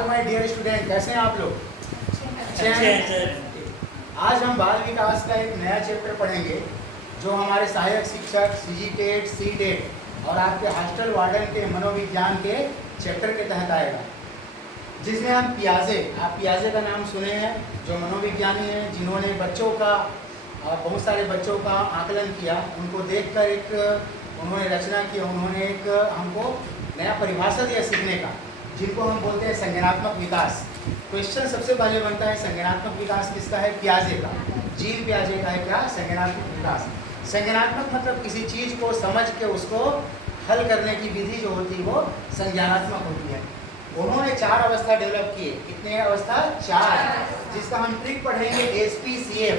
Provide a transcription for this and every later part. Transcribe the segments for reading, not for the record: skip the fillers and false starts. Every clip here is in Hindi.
ऑल माय डियर स्टूडेंट, कैसे हैं आप लोग? अच्छे हैं सर। आज हम बाल विकास का एक नया चैप्टर पढ़ेंगे जो हमारे सहायक शिक्षक सीजीटेट, सीटेट और आपके हॉस्टल वार्डन के मनोविज्ञान के चैप्टर के तहत आएगा, जिसमें हम आप पियाजे का नाम सुने हैं, जो मनोविज्ञानी हैं, जिन्होंने बच्चों का बहुत सारे बच्चों का आकलन किया। उनको देखकर उन्होंने रचना की, उन्होंने एक हमको नया परिभाषा दिया सीखने का, जिनको हम बोलते हैं संज्ञानात्मक विकास। क्वेश्चन सबसे पहले बनता है संज्ञानात्मक विकास किसका है? पियाजे का। जीन पियाजे का है क्या? संज्ञानात्मक विकास। संज्ञानात्मक मतलब किसी चीज़ को समझ के उसको हल करने की विधि जो होती है वो संज्ञानात्मक होती है। उन्होंने 4 अवस्था डेवलप किए। कितने अवस्था? 4, जिसका हम ट्रिक पढ़ेंगे SPCF।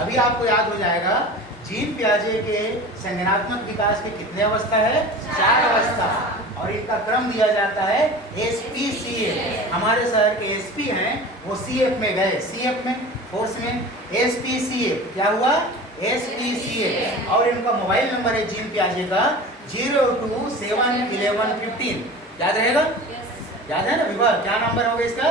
अभी आपको याद हो जाएगा जीन पियाजे के संज्ञानात्मक विकास के कितने अवस्था है? 4 अवस्था, और इनका क्रम दिया जाता है SPCF। हमारे शहर के SP हैं, वो CF में गए, CF में फोर्स में SPCF क्या हुआ? SPCF। और इनका मोबाइल नंबर है जीन पियाजे का 02711115। याद रहेगा? याद है ना विभा? क्या नंबर होगा इसका?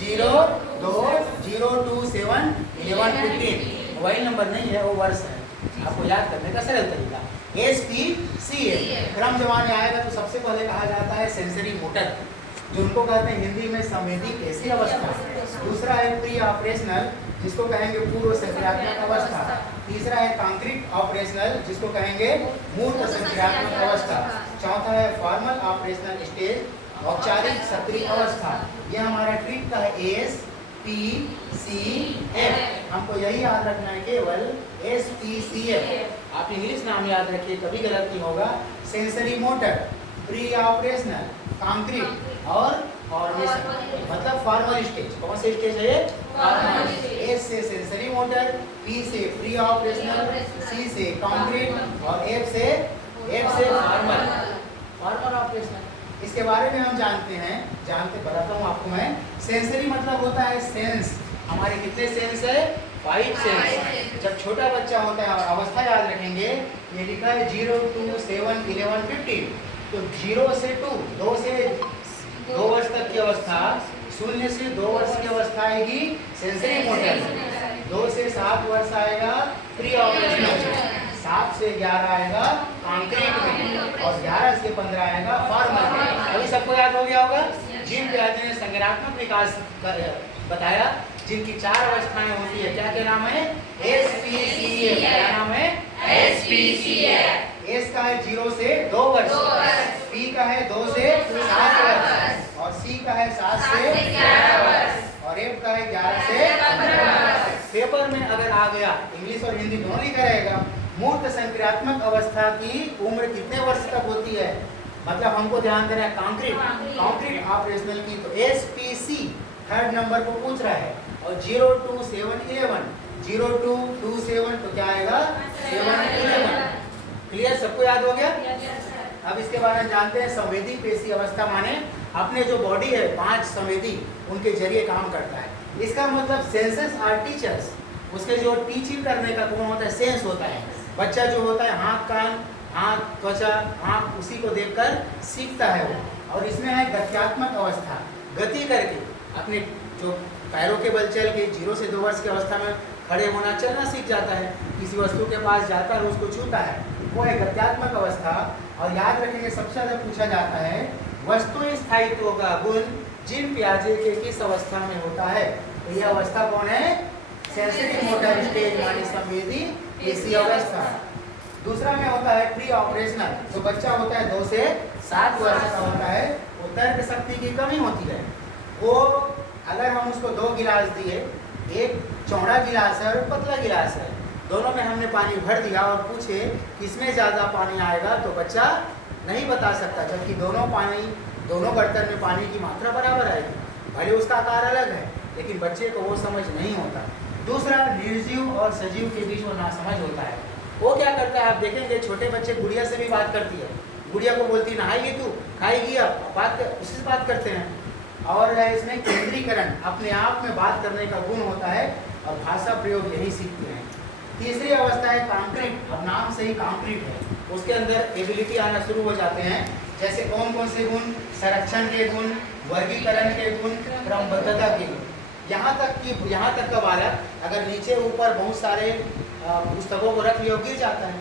0202271115। मोबाइल नंबर नहीं है, वो वर्ष है। आपको याद करने का सरल तरीका SPCF। क्रम जमाने में आएगा तो सबसे पहले कहा जाता है सेंसरी मोटर, जो उनको कहते हैं हिंदी में संवेदी पेशी अवस्था। दूसरा है प्री ऑपरेशनल, जिसको कहेंगे पूर्व संक्रियात्मक अवस्था। तीसरा है कॉन्क्रीट ऑपरेशनल, जिसको कहेंगे मूर्त संक्रियात्मक अवस्था। चौथा है फॉर्मल ऑपरेशनल स्टेज, औपचारिक सक्रिय अवस्था। ये हमारा ट्रिक का है SPCF। हमको यही याद रखना है, केवल SPCF। आप इंग्लिश नाम याद रखिए, कभी गलत नहीं होगा। Sensory motor, pre operational, concrete और फॉर्मेशन मतलब फॉर्मल स्टेज। कौन से स्टेज है ये? फॉर्मल। S से सेंसरी मोटर, P से प्री ऑपरेशनल, C से कॉन्क्रीट और F से फॉर्मल ऑपरेशनल। इसके बारे में हम बताता हूँ आपको मैं। सेंसरी मतलब होता है सेंस। हमारे कितने सेंस है? 5 सेंस। जब छोटा बच्चा होता है, और अवस्था याद रखेंगे, ये लिखा है 0 2 7 11 15। तो 0 से 2 2 वर्ष तक की अवस्था, 0 से 2 वर्ष की अवस्था आएगी सेंसरी मोटर। 2 से 7 वर्ष आएगा प्री ऑपरेशनल, 7 से 11 आएगा कॉन्क्रीट में, और 11 से 15 आएगा फॉर्मल में। अभी सबको याद हो गया होगा। जीन पियाजे ने संज्ञानात्मक विकास बताया, जिनकी 4 अवस्थाएं होती है। क्या क्या नाम है? SPCF। क्या नाम है? SPCF। S का है 0 से 2 वर्ष, P का है 2 से 7 वर्ष, और C का है 7 से 11 वर्ष, और F का है 11 से 15 वर्ष। पेपर में अगर आ गया, इंग्लिश और हिंदी दोनों लिखा रहेगा, मूर्त संक्रियात्मक अवस्था की उम्र कितने वर्ष तक होती है? मतलब हमको ध्यान देना है कॉन्क्रीट ऑपरेशनल की। तो SPC 3rd नंबर को पूछ रहा है, और 0 2 7 11 0 2 2 7 तो क्या आएगा? 7 11। क्लियर? सबको याद हो गया? अब इसके बारे में जानते हैं। संवेदी पेशी अवस्था माने अपने जो बॉडी है 5 संवेदी, उनके जरिए काम करता है। इसका मतलब सेंसेस आर टीचर्स। उसके जो टीचिंग करने का गुण होता है, सेंस होता है। बच्चा जो होता है हाथ, कान, आँख, त्वचा, आँख, उसी को देखकर सीखता है वो। और इसमें है गत्यात्मक अवस्था, गति करके अपने जो पैरों के बल चल के 0 से 2 वर्ष की अवस्था में खड़े होना, चलना सीख जाता है। किसी वस्तु के पास जाता है, उसको छूता है, वो है गत्यात्मक अवस्था। और याद रखेंगे, सबसे ज़्यादा पूछा जाता है वस्तु स्थायित्व का गुण जीन पियाजे के किस अवस्था में होता है? तो यह अवस्था कौन है? सेंसरी मोटर स्टेज मानी संवेदी पेशी अवस्था। दूसरा में होता है प्री ऑपरेशनल। जो बच्चा होता है 2 से 7 वर्ष का होता है, वो तर्क शक्ति की कमी होती है। वो अगर हम उसको 2 गिलास दिए, एक चौड़ा गिलास है और पतला गिलास है, दोनों में हमने पानी भर दिया और पूछे किसमें ज़्यादा पानी आएगा, तो बच्चा नहीं बता सकता, जबकि दोनों बर्तन में पानी की मात्रा बराबर आएगी। भले उसका आकार अलग है, लेकिन बच्चे को वो समझ नहीं होता। दूसरा, निर्जीव और सजीव के बीच वो नासमझ होता है। वो क्या करता है, आप देखेंगे छोटे बच्चे गुड़िया से भी बात करती है। गुड़िया को बोलती नहाएगी तू, खाएगी, अब उससे बात करते हैं। और इसमें केंद्रीकरण, अपने आप में बात करने का गुण होता है, और भाषा प्रयोग यही सीखते हैं। तीसरी अवस्था है कॉन्क्रीट। अब नाम से ही कॉन्क्रीट है, उसके अंदर एबिलिटी आना शुरू हो जाते हैं। जैसे कौन कौन से गुण, संरक्षण के गुण, वर्गीकरण के गुण, क्रमबद्धता के गुण। यहाँ तक का बालक अगर नीचे ऊपर बहुत सारे पुस्तकों को रख लिया गिर जाता है।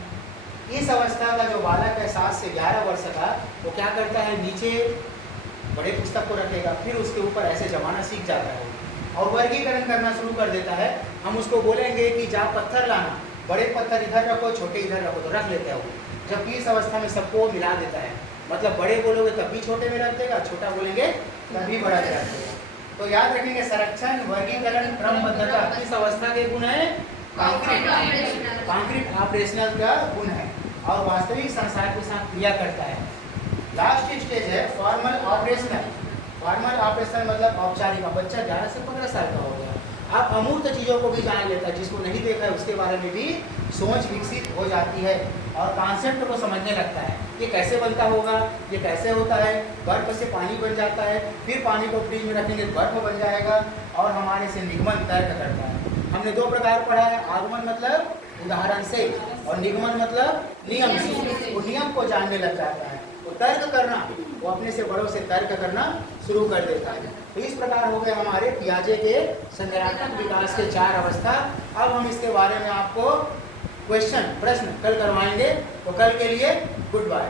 इस अवस्था का जो बालक है 7 से 11 वर्ष का, वो क्या करता है, नीचे बड़े पुस्तक को रखेगा, फिर उसके ऊपर ऐसे जमाना सीख जाता है और वर्गीकरण करना शुरू कर देता है। हम उसको बोलेंगे कि जा पत्थर लाना, बड़े पत्थर इधर रखो, छोटे इधर रखो, तो रख लेता है वो। जबकि इस अवस्था में सबको मिला देता है, मतलब बड़े बोलोगे तब भी छोटे में रख देगा, छोटा बोलेंगे तब भी बड़ा में रख देगा। तो याद रखेंगे संरक्षण, वर्गीकरण, क्रमबद्धता किस अवस्था के गुण है, कॉन्क्रीट ऑपरेशनल का गुण है और वास्तविक संसार के साथ क्रिया करता है। लास्ट स्टेज है फॉर्मल ऑपरेशनल। फॉर्मल ऑपरेशनल मतलब औपचारिक। बच्चा 11 से 15 साल का हो गया, अब अमूर्त चीज़ों को भी जान लेता है, जिसको नहीं देखा है उसके बारे में भी सोच विकसित हो जाती है और कॉन्सेप्ट को समझने लगता है। ये कैसे बनता होगा, ये कैसे होता है, बर्फ से पानी बन जाता है, फिर पानी को फ्रिज में रखेंगे तो बर्फ बन जाएगा और हमारे से निगमन तर्क करता है। हमने 2 प्रकार पढ़ा है, आगमन मतलब उदाहरण से और निगमन मतलब नियम से। वो नियम को जानने लग जाता है, वो तर्क करना, वो अपने से बड़ों से तर्क करना शुरू कर देता है। तो इस प्रकार हो गए हमारे पियाजे के संज्ञानात्मक विकास के 4 अवस्था। अब हम इसके बारे में आपको प्रश्न कल करवाएंगे। तो कल के लिए गुड बाय।